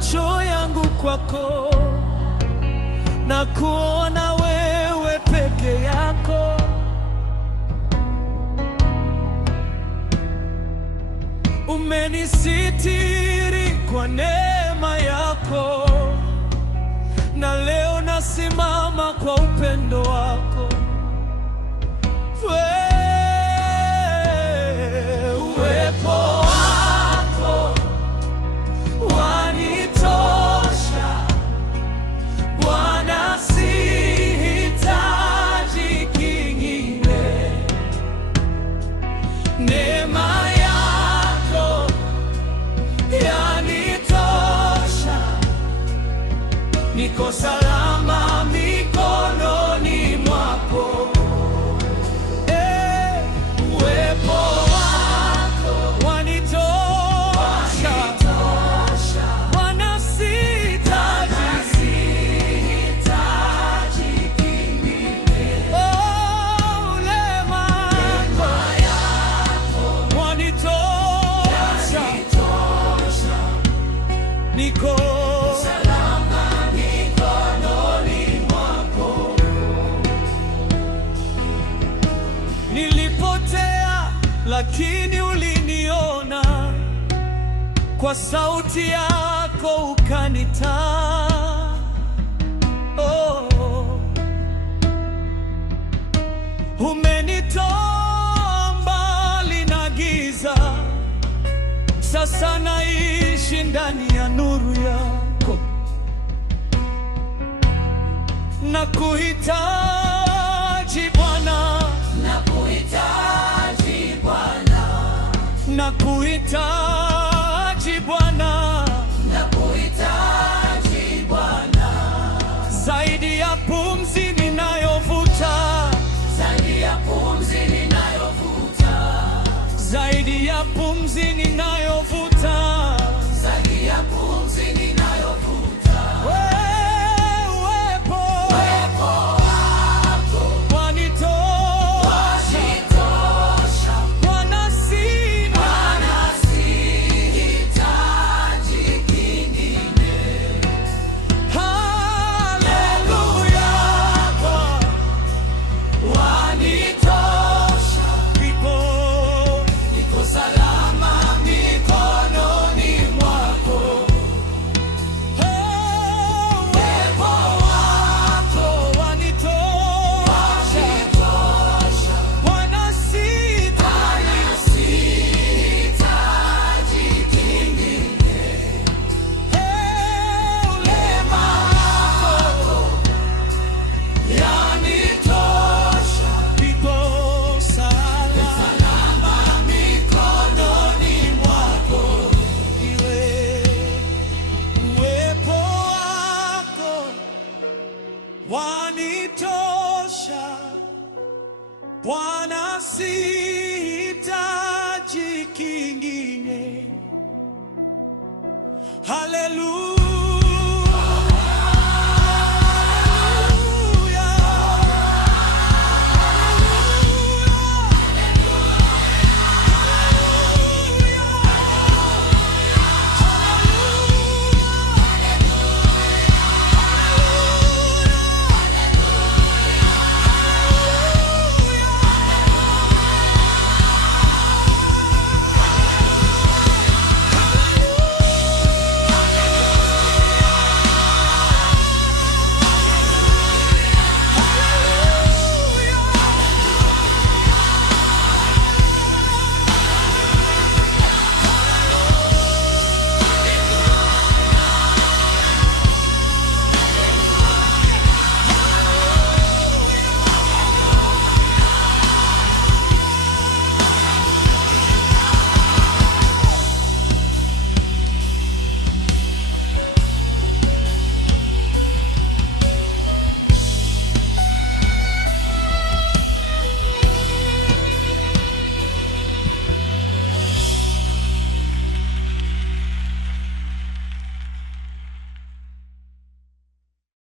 macho yangu kwako na kuona wewe peke yako. Umenisitiri kwa neema yako, na leo nasimama kwa upendo wako. Uwepo wako wanitosha Bwana, sihitaji kingine. Neema yako yanitosha, niko salama mikononi mwako. Niko salama mikononi mwako. Nilipotea lakini uliniona, kwa sauti yako ukanitaa. Umenitoa mbali na giza, sasa naishi ndani ya nuru yako. Nakuhitaji Bwana, nakuhitaji Bwana, nakuhitaji Bwana, nakuhitaji Bwana, zaidi ya pumzi ninayovuta, zaidi ya pumzi ninayovuta, zaidi ya pumzi ninayovuta, zaidi ya pumzi ninayovuta. Uwepo wako wanitosha Bwana, sihitaji kingine. Haleluya, wanitosha, niko salama mikononi mwako. Uwepo wako wanitosha Bwana, sihitaji kingine. Neema yako yanitosha, niko salama mikononi mwako. Uwepo wako wanitosha Bwana.